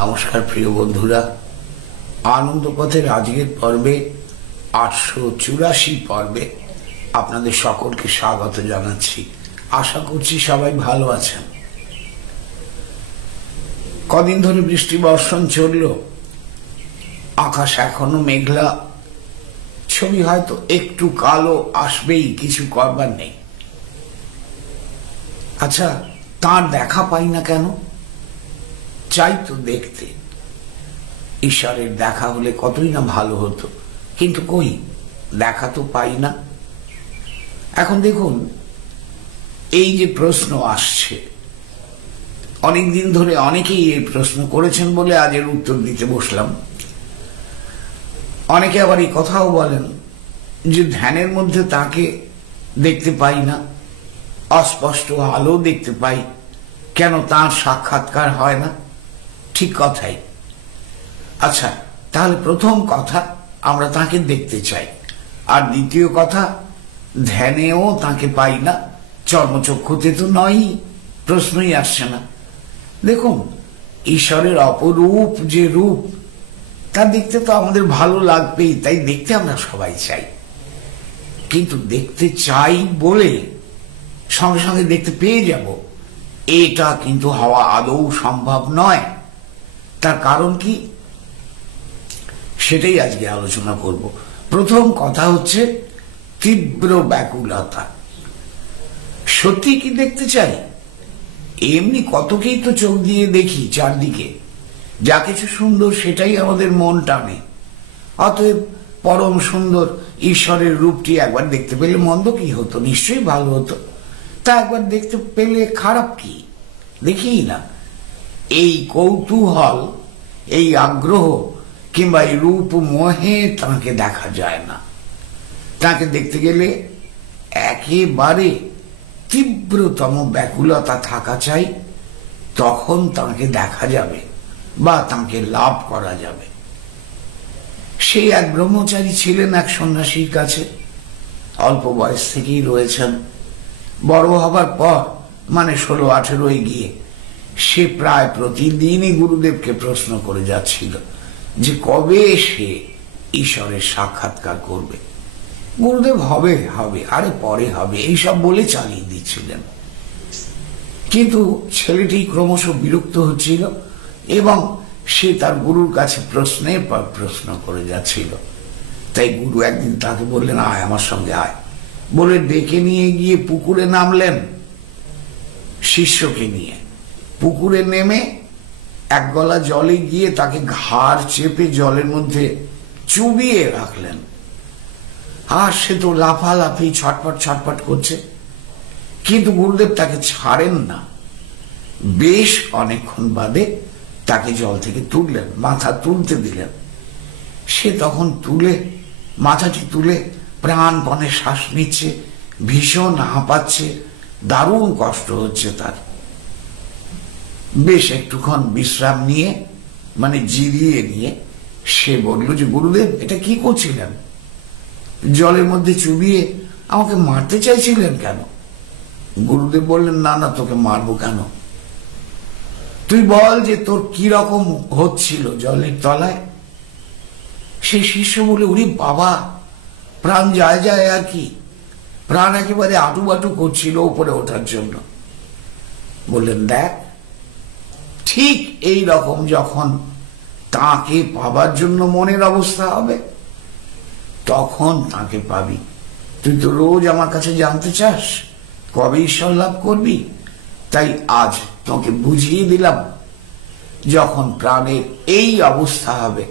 নমস্কার প্রিয় বন্ধুরা, আনন্দ পথের আজকের পর্বে 884 পর্বে আপনাদের সকলকে স্বাগত জানাচ্ছি। আশা করছি সবাই ভালো আছেন। কদিন ধরে বৃষ্টি বর্ষণ চলল, আকাশ এখনো মেঘলা, ছবি হয়তো একটু কালো আসবেই, কিছু করবার নেই। আচ্ছা, তার দেখা পাই না কেন? চাই তো দেখতে। ঈশ্বরের দেখা হলে কতই না ভালো হতো, কিন্তু কই, দেখা তো পাই না। এখন দেখুন, এই যে প্রশ্ন আসছে, অনেকদিন ধরে অনেকেই এই প্রশ্ন করেছেন বলে আজ এর উত্তর দিতে বসলাম। অনেকে আবার এই কথাও বলেন যে ধ্যানের মধ্যে তাকে দেখতে পাই না, অস্পষ্ট আলো দেখতে পাই, কেন তার সাক্ষাৎকার হয় না? ঠিক কথাই। আচ্ছা, তাহলে প্রথম কথা, আমরা তাকে দেখতে চাই, আর দ্বিতীয় কথা, ধ্যানেও তাকে পাই না, চর্মচক্ষুতে তো নয়, প্রশ্নই আসছে না। দেখুন, ঈশ্বরের অপরূপ যে রূপ, তা দেখতে তো আমাদের ভালো লাগবেই, তাই দেখতে আমরা সবাই চাই। কিন্তু দেখতে চাই বলে সঙ্গে সঙ্গে দেখতে পেয়ে যাব, এটা কিন্তু হওয়া আদৌ সম্ভব নয়। তার কারণ কি, সেটাই আজকে আলোচনা করব। প্রথম কথা হচ্ছে তীব্র ব্যাকুলতা। সত্যি কি দেখতে চাই? এমনি কতকেই তো চোখ দিয়ে দেখি চারদিকে, যা কিছু সুন্দর সেটাই আমাদের মন টানে। অতএব পরম সুন্দর ঈশ্বরের রূপটি একবার দেখতে পেলে মন্দ কি হতো? নিশ্চয়ই ভালো হতো। তা একবার দেখতে পেলে খারাপ কি? দেখি না। এই কৌতূহল, এই আগ্রহ কিংবা এই রূপ মোহে তাকে দেখা যায় না। তাকে দেখতে গেলে একেবারে তীব্রতম ব্যাকুলতা থাকা চাই, তখন তাকে দেখা যাবে বা তাকে লাভ করা যাবে। সেই এক ব্রহ্মচারী ছিলেন এক সন্ন্যাসীর কাছে, অল্প বয়স থেকেই রয়েছেন। বড় হবার পর, মানে 16-18 গিয়ে, সে প্রায় প্রতিদিনই গুরুদেবকে প্রশ্ন করে যাচ্ছিল যে কবে সে ঈশ্বরের সাক্ষাৎকার করবে। গুরুদেব হবে হবে, আরে পরে হবে, এইসব বলে চালিয়ে দিচ্ছিলেন। কিন্তু ছেলেটি ক্রমশ বিরক্ত হচ্ছিল এবং সে তার গুরুর কাছে প্রশ্নের পর প্রশ্ন করে যাচ্ছিল। তাই গুরু একদিন তাকে বললেন, আয় আমার সঙ্গে আয়, বলে ডেকে নিয়ে গিয়ে পুকুরে নামলেন। শিষ্যকে নিয়ে পুকুরে নেমে এক গলা জলে গিয়ে তাকে ঘাড় চেপে জলের মধ্যে চুবিয়ে রাখলেন। আর সে তো লাফালাফি ছটপট ছটপট করছে, কিন্তু গুরুদেব তাকে ছাড়েন না। বেশ অনেকক্ষণ বাদে তাকে জল থেকে তুললেন, মাথা তুলতে দিলেন। সে তখন মাথাটি তুলে প্রাণপণে শ্বাস নিচ্ছে, ভীষণ হাঁপাচ্ছে, দারুণ কষ্ট হচ্ছে তার। বেশ একটুক্ষণ বিশ্রাম নিয়ে, মানে জিরিয়ে নিয়ে, সে বলল যে গুরুদেব, এটা কি করছিলেন? জলের মধ্যে চুবিয়ে আমাকে মারতে চাইছিলেন কেন? গুরুদেব বললেন, না না, তোকে মারবো কেন? তুই বল যে তোর কি রকম হচ্ছিল জলের তলায়। সেই শিষ্য বলে, উনি বাবা, প্রাণ যায় যায় আর কি, প্রাণ একেবারে আটু বাটু করছিল উপরে ওঠার জন্য। বললেন, দেখ, ঠিক এই রকম যখন তাকে পাবার জন্য মনের অবস্থা হবে, তখন তাকে পাবি। তুই তো রোজ আমার কাছে জানতে চাস কবে ঈশ্বর লাভ করবি, তাই আজ তোকে বুঝিয়ে দিলাম, যখন প্রাণের এই অবস্থা হবে,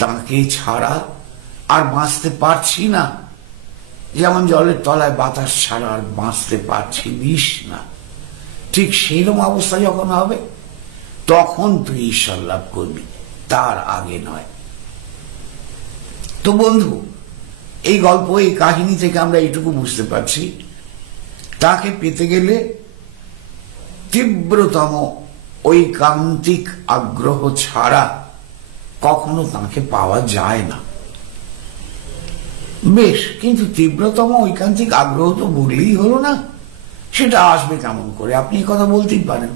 তাকে ছাড়া আর বাঁচতে পারছি না, যেমন জলের তলায় বাতাস ছাড়া আর বাঁচতে পারছি বিষ না, ঠিক সেইরকম অবস্থা যখন হবে, তখন তুই ঈশ্বর লাভ করবি, তার আগে নয়। তো বন্ধু, এই গল্প, এই কাহিনী থেকে আমরা এইটুকু বুঝতে পারছি, তাকে পেতে গেলে তীব্রতম ঐকান্তিক আগ্রহ ছাড়া কখনো তাকে পাওয়া যায় না। বেশ, কিন্তু তীব্রতম ঐকান্তিক আগ্রহ তো বললেই হলো না, সেটা আসবে কেমন করে? আপনি কথা বলতেই পারেন।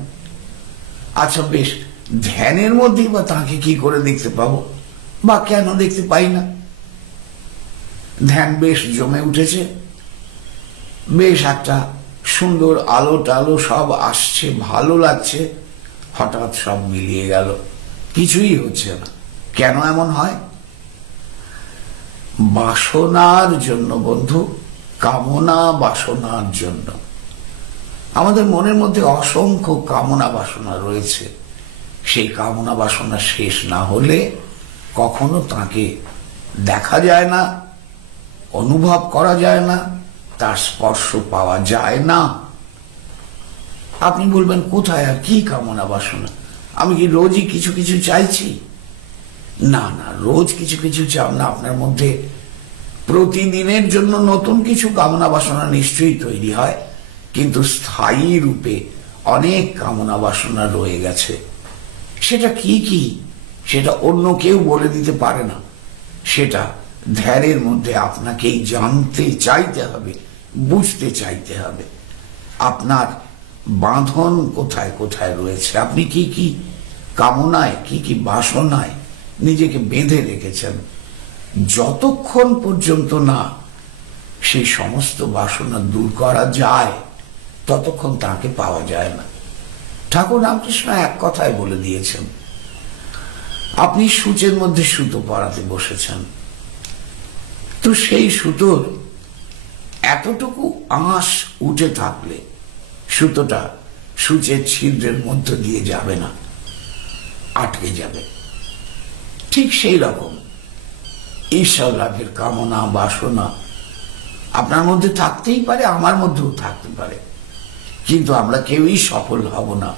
আচ্ছা বেশ, ধ্যানের মধ্যেই বা তাকে কি করে দেখতে পাবো, বা কেন দেখতে পাই না? ধ্যান বেশ জমে উঠেছে, বেশ একটা সুন্দর আলো টালো সব আসছে, ভালো লাগছে, হঠাৎ সব মিলিয়ে গেল, কিছুই হচ্ছে না। কেন এমন হয়? বাসনার জন্য বন্ধু, কামনা বাসনার জন্য। আমাদের মনের মধ্যে অসংখ্য কামনা বাসনা রয়েছে। সেই কামনা বাসনা শেষ না হলে কখনো তাকে দেখা যায় না, অনুভব করা যায় না, তার স্পর্শ পাওয়া যায় না। আপনি বলবেন কোথায় আর কি কামনা বাসনা? আমি কি রোজই কিছু কিছু চাইছি? না না, রোজ কিছু কিছু চাও না। আপনার মধ্যে প্রতিদিনের জন্য নতুন কিছু কামনা বাসনা নিশ্চয়ই তৈরি হয়, কিন্তু স্থায়ী রূপে অনেক কামনা বাসনা রয়ে গেছে। সেটা কি কি সেটা অন্য কেউ বলে দিতে পারে না। সেটা ধ্যানের মধ্যে আপনাকেই জানতে চাইতে হবে, বুঝতে চাইতে হবে। আপনার বাঁধন কোথায় কোথায় রয়েছে, আপনি কি কি কামনায়, কি কি বাসনায় নিজেকে বেঁধে রেখেছেন। যতক্ষণ পর্যন্ত না সেই সমস্ত বাসনা দূর করা যায়, ততক্ষণ তাকে পাওয়া যায় না। ঠাকুর রামকৃষ্ণ এক কথায় বলে দিয়েছেন, আপনি সূচের মধ্যে সুতো পরাতে বসেছেন, তো সেই সুতোর এতটুকু আঁশ উঠে থাকলে সুতোটা সূচের ছিদ্রের মধ্য দিয়ে যাবে না, আটকে যাবে। ঠিক সেই রকম ঈশ্বর লাভের কামনা বাসনা আপনার মধ্যে থাকতেই পারে, আমার মধ্যেও থাকতে পারে, কিন্তু আমরা কেউই সফল হব না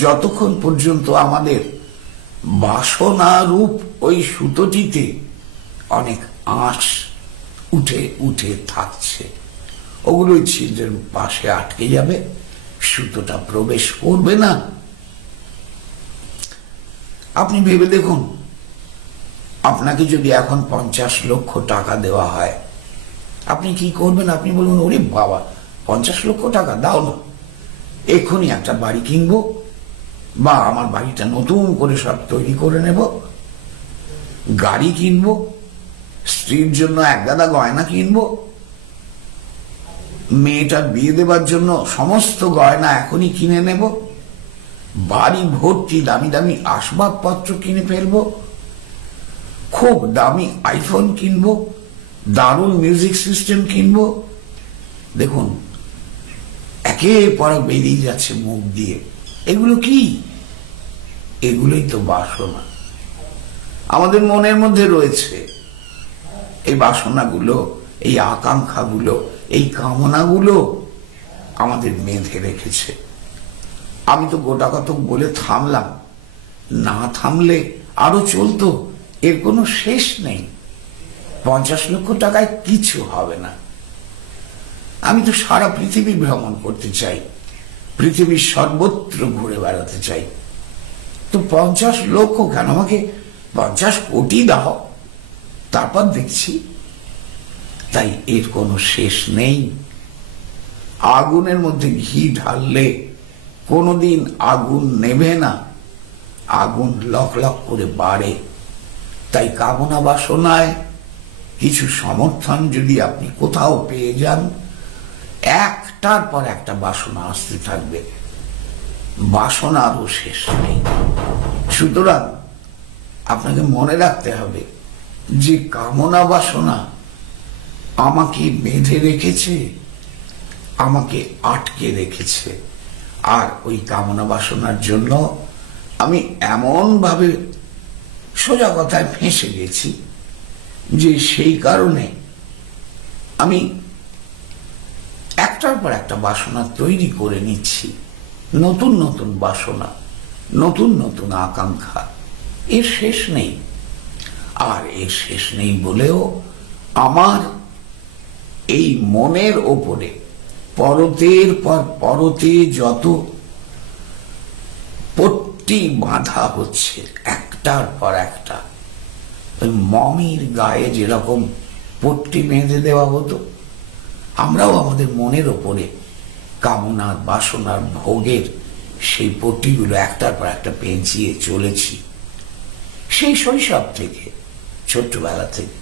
যতক্ষণ পর্যন্ত আমাদের বাসনা রূপ ওই সুতোটিতে অনেক আঁশ উঠে উঠে থাকছে। ওগুলো ছিদ্রের পাশে আটকে যাবে, সুতোটা প্রবেশ করবে না। আপনি ভেবে দেখুন, আপনাকে যদি এখন 50 লক্ষ টাকা দেওয়া হয়, আপনি কি করবেন? আপনি বলবেন, ওরে বাবা, 50 লক্ষ টাকা দাও না, এক্ষুনি একটা বাড়ি কিনবো, বা আমার বাড়িটা নতুন করে সব তৈরি করে নেব, গাড়ি কিনবো, স্ত্রীর জন্য এক গাদা গয়না কিনবো, মেয়েটার বিয়ে দেবার জন্য সমস্ত গয়না এখনই কিনে নেব, বাড়ি ভর্তি দামি দামি আসবাবপত্র কিনে ফেলবো, খুব দামি আইফোন কিনবো, দারুণ মিউজিক সিস্টেম কিনবো। দেখুন, একের পর বেরিয়ে যাচ্ছে মুখ দিয়ে। এগুলো কি? এগুলোই তো বাসনা আমাদের মনের মধ্যে রয়েছে। এই বাসনাগুলো, এই আকাঙ্ক্ষাগুলো, এই কামনাগুলো আমাদের বেঁধে রেখেছে। আমি তো গোটা কত বলে থামলাম, না থামলে আরো চলতো, এর কোনো শেষ নেই। 50 লক্ষ টাকায় কিছু হবে না। আমি তো সারা পৃথিবী ভ্রমণ করতে চাই, পৃথিবীর সর্বত্র ঘুরে বেড়াতে চাই। তো 50 লক্ষ কেন, আমাকে 50 কোটি দাও, তারপর দেখছি। তাই এর কোনো শেষ নেই। আগুনের মধ্যে ঘি ঢাললে কোনোদিন আগুন নেভে না, আগুন লক লক করে বাড়ে। তাই কামনা বাসনায় কিছু সমর্থন যদি আপনি কোথাও পেয়ে যান, একটার পর একটা বাসনা আসতে থাকবে, বাসনারও শেষ নেই। সুতরাং আপনাকে মনে রাখতে হবে যে কামনা বাসনা আমাকে বেঁধে রেখেছে, আমাকে আটকে রেখেছে। আর ওই কামনা বাসনার জন্য আমি এমন ভাবে সোজা কথায় ফেঁসে গেছি যে সেই কারণে আমি একটার পর একটা বাসনা তৈরি করে নিচ্ছি, নতুন নতুন বাসনা, নতুন নতুন আকাঙ্ক্ষা। এর শেষ নেই। আর এর শেষ নেই বলেও আমার এই মনের ওপরে পরতের পর পরতে যত পট্টি বাঁধা হচ্ছে একটার পর একটা, ওই মমির গায়ে যেরকম পট্টি বেঁধে দেওয়া হতো, আমরাও আমাদের মনের ওপরে কামনার বাসনার ভোগের সেই পট্টিগুলো একটার পর একটা পেঁচিয়ে চলেছি, সেই শৈশব থেকে, ছোট্টবেলা থেকে,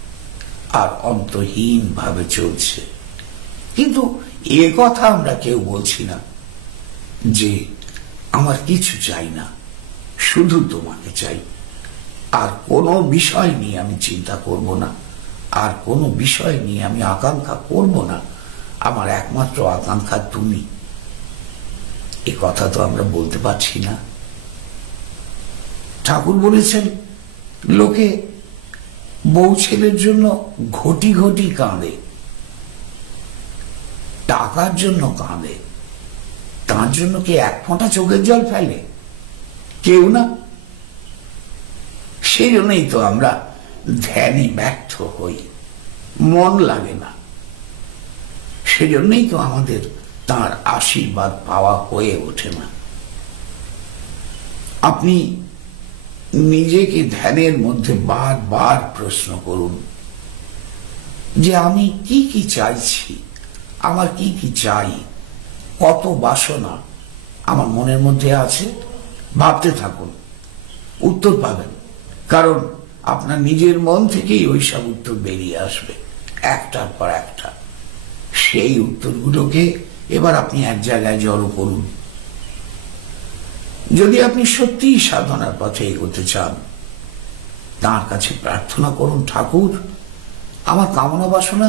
আর অন্তহীন ভাবে চলছে। কিন্তু এ কথা আমরা কেউ বলছি না যে আমার কিছু চাই না, শুধু তোমাকে চাই, আর কোনো বিষয় নিয়ে আমি চিন্তা করব না, আর কোনো বিষয় নিয়ে আমি আকাঙ্ক্ষা করব না। আমার একমাত্র আকাঙ্ক্ষা তুমি। এ কথা তো আমরা বলতে পারছি না। ঠাকুর বলেছেন, লোকে বউ ছেলের জন্য ঘটি ঘটি কাঁদে, টাকার জন্য কাঁদে, তার জন্য কি এক ফোঁটা চোখের জল ফেলে? কেউ না। সেই জন্যই তো আমরা ধ্যানে ব্যর্থ হই, মন লাগে না। সেজন্যই তো আমাদের তার আশীর্বাদ পাওয়া হয়ে ওঠে না। আপনি নিজেকে ধ্যানের মধ্যে বারবার প্রশ্ন করুন যে আমি কি কি চাইছি, আমার কি কি চাই, কত বাসনা আমার মনের মধ্যে আছে। ভাবতে থাকুন, উত্তর পাবেন। কারণ আপনার নিজের মন থেকেই ওইসব উত্তর বেরিয়ে আসবে, একটার পর একটা। সেই উত্তরগুলোকে এবার আপনি এক জায়গায় জড়ো করুন। যদি আপনি সত্যিই সাধনার পথে এগোতে চান, তাঁর কাছে প্রার্থনা করুন, ঠাকুর আমার কামনা বাসনা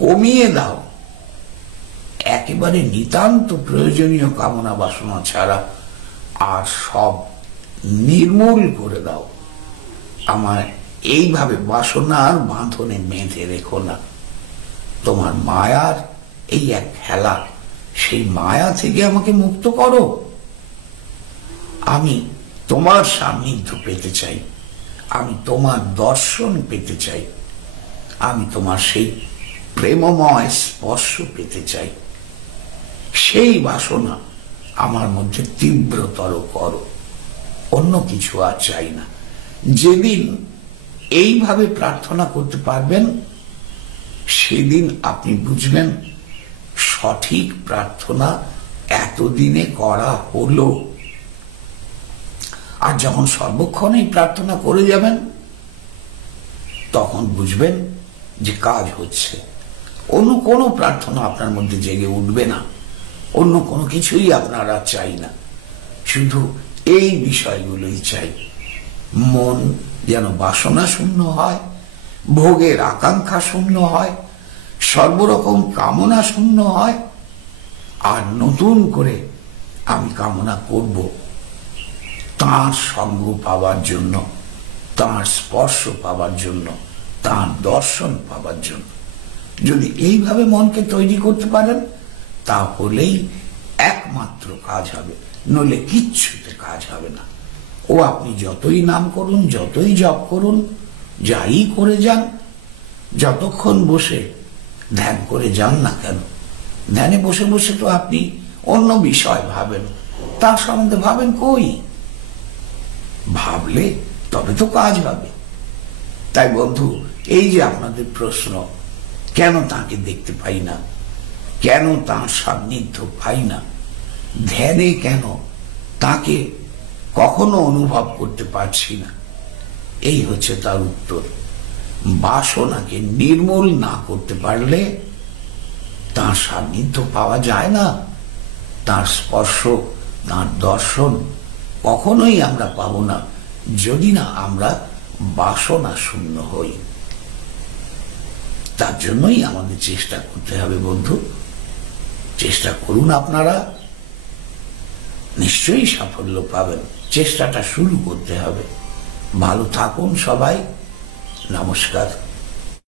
কমিয়ে দাও, একেবারে নিতান্ত প্রয়োজনীয় কামনা বাসনা ছাড়া আর সব নির্মূল করে দাও। আমার এইভাবে বাসনার বাঁধনে বেঁধে রেখো না। তোমার মায়ার এই এক খেলা, সেই মায়া থেকে আমাকে মুক্ত করো। আমি তোমার সান্নিধ্য পেতে চাই, আমি তোমার দর্শন পেতে চাই, আমি তোমার সেই প্রেমময় স্পর্শ পেতে চাই। সেই বাসনা আমার মধ্যে তীব্রতর করো, অন্য কিছু আর চাই না। যেদিন এইভাবে প্রার্থনা করতে পারবেন, সেদিন আপনি বুঝবেন সঠিক প্রার্থনা এতদিনে করা হলো। আর যখন সর্বক্ষণেই প্রার্থনা করে যাবেন, তখন বুঝবেন যে কাজ হচ্ছে। অন্য কোনো প্রার্থনা আপনার মধ্যে জেগে উঠবে না, অন্য কোনো কিছুই আপনারা চাই না, শুধু এই বিষয়গুলোই চাই। মন যেন বাসনা শূন্য হয়, ভোগের আকাঙ্ক্ষা শূন্য হয়, সর্বরকম কামনা শূন্য হয়। আর নতুন করে আমি কামনা করব তাঁর সঙ্গ পাওয়ার জন্য, তাঁর স্পর্শ পাওয়ার জন্য, তাঁর দর্শন পাওয়ার জন্য। যদি এইভাবে মনকে তৈরি করতে পারেন, তাহলেই একমাত্র কাজ হবে, নইলে কিচ্ছুতে কাজ হবে না। ও আপনি যতই নাম করুন, যতই জপ করুন, যাই করে যান, যতক্ষণ বসে ধ্যান করে যান না কেন, ধ্যানে বসে বসে তো আপনি অন্য বিষয় ভাবেন, তার সম্বন্ধে ভাবেন কই? ভাবলে তবে তো কাজ হবে। তাই বন্ধু, এই যে আপনাদের প্রশ্ন, কেন তাকে দেখতে পাই না, কেন তাঁর সান্নিধ্য পাই না, ধ্যানে কেন তাকে কখনো অনুভব করতে পারছি না, এই হচ্ছে তার উত্তর। বাসনাকে নির্মূল না করতে পারলে তাঁর সান্নিধ্য পাওয়া যায় না, তাঁর স্পর্শ, তাঁর দর্শন কখনোই আমরা পাবো না, যদি না আমরা বাসনা শূন্য হই। তার জন্যই আমাদের চেষ্টা করতে হবে বন্ধু। চেষ্টা করুন আপনারা, নিশ্চয়ই সাফল্য পাবেন। চেষ্টাটা শুরু করতে হবে। ভালো থাকুন সবাই। নমস্কার।